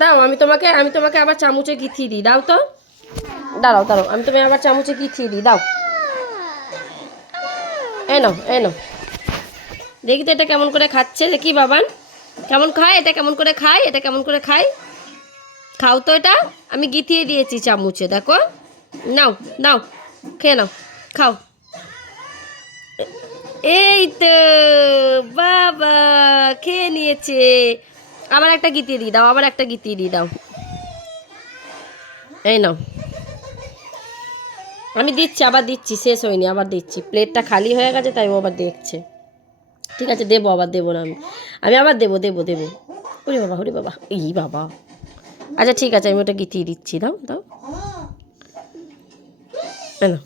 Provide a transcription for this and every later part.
দাও, আমি তোমাকে আবার চামচে গিথিয়ে দিই, দাও তো। দাঁড়াও দাঁড়াও, আমি তোমায় আবার চামচে গিথিয়ে দিই, দাও। এনো এনো, দেখি তো এটা কেমন করে খাচ্ছে, দেখি বাবান কেমন খায়, এটা কেমন করে খায়, এটা কেমন করে খায়। খাও তো এটা, আমি গিথিয়ে দিয়েছি চামচে, দেখো। নাও নাও, খেয়ে নাও, খাও। এই তো, বাবা খেয়ে নিয়েছে। আবার একটা গিতিয়ে দিয়ে দাও, আবার একটা গিতিয়ে দিয়ে দাও। এই নাও, আমি দিচ্ছি, আবার দিচ্ছি, শেষ হয়নি, আবার দিচ্ছি। প্লেটটা খালি হয়ে গেছে, তাই ও আবার দেখছে। ঠিক আছে, দেবো, আবার দেবো না আমি, আমি আবার দেবো দেবো দেবো। ওরে বাবা, ওরে বাবা, এই বাবা। আচ্ছা ঠিক আছে, আমি ওটা গিতিয়ে দিচ্ছি, দাও দাও। না,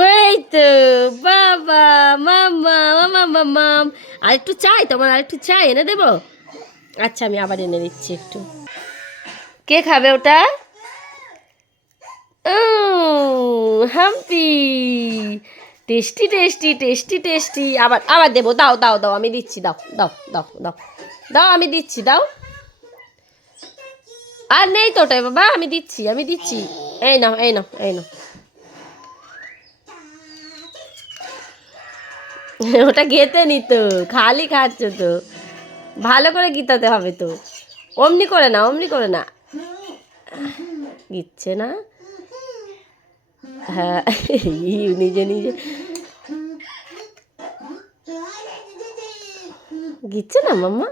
ওই তো, বাবা, মাম্মা, মামা মাম্মাম। আর একটু চাই তোমার, আর একটু চাই এনে দেবো। আচ্ছা, আমি আবার এনে দিচ্ছি একটু। কে খাবে ওটা? Hampi, tasty tasty tasty tasty. আবার আবার দেবো, দাও দাও দাও, আমি দিচ্ছি, দাও দাও দাও দাও দাও, আমি দিচ্ছি, দাও। আর নেই তো ওটাই বাবা, আমি দিচ্ছি, আমি দিচ্ছি। এই নাও এই নাও এই নাও। ওটা খেতে নিত, খালি খাচ্ছ তো, ভালো করে গিতাতে হবে তো। অমনি করে না, অমনি করে না, গিচ্ছে না। হ্যাঁ, নিজে নিজে গিচ্ছে না মাম্মা।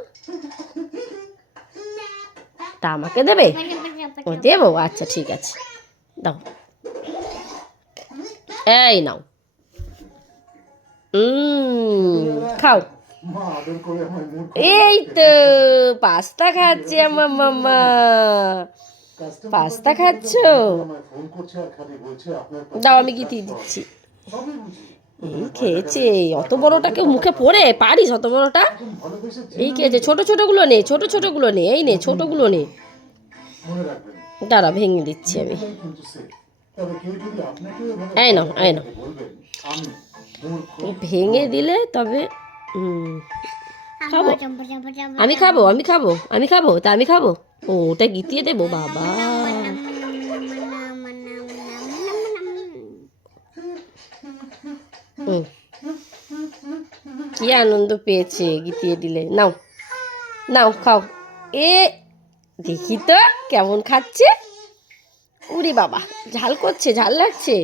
তা আমাকে দেবে? ও দেবো, আচ্ছা ঠিক আছে, দাও। এই নাও, খাও। এই তো, পাস্তা খাচ্ছে আমার মাম্মা, পাস্তা খাচ্ছ। দাও, আমি গিতিয়ে দিচ্ছি। এই খেয়েছে, অত বড়টা কেউ মুখে পড়ে পারিস, অত বড়টা? এই খেয়েছে, ছোট ছোটগুলো নে, ছোট ছোটগুলো নে, এই নে ছোটগুলো নে। দাঁড়া, ভেঙে দিচ্ছি আমি। এই নাও এই নাও, ভেঙে দিলে তবে খাবো, আমি খাবো, আমি খাবো, আমি খাবো, তা আমি খাবো। ও, ওটা গিতিয়ে দেবো বাবা। কি আনন্দ পেয়েছে গিতিয়ে দিলে। নাও নাও, খাও। এ দেখি তো কেমন খাচ্ছে। উরি বাবা, ঝাল করছে, ঝাল লাগছে।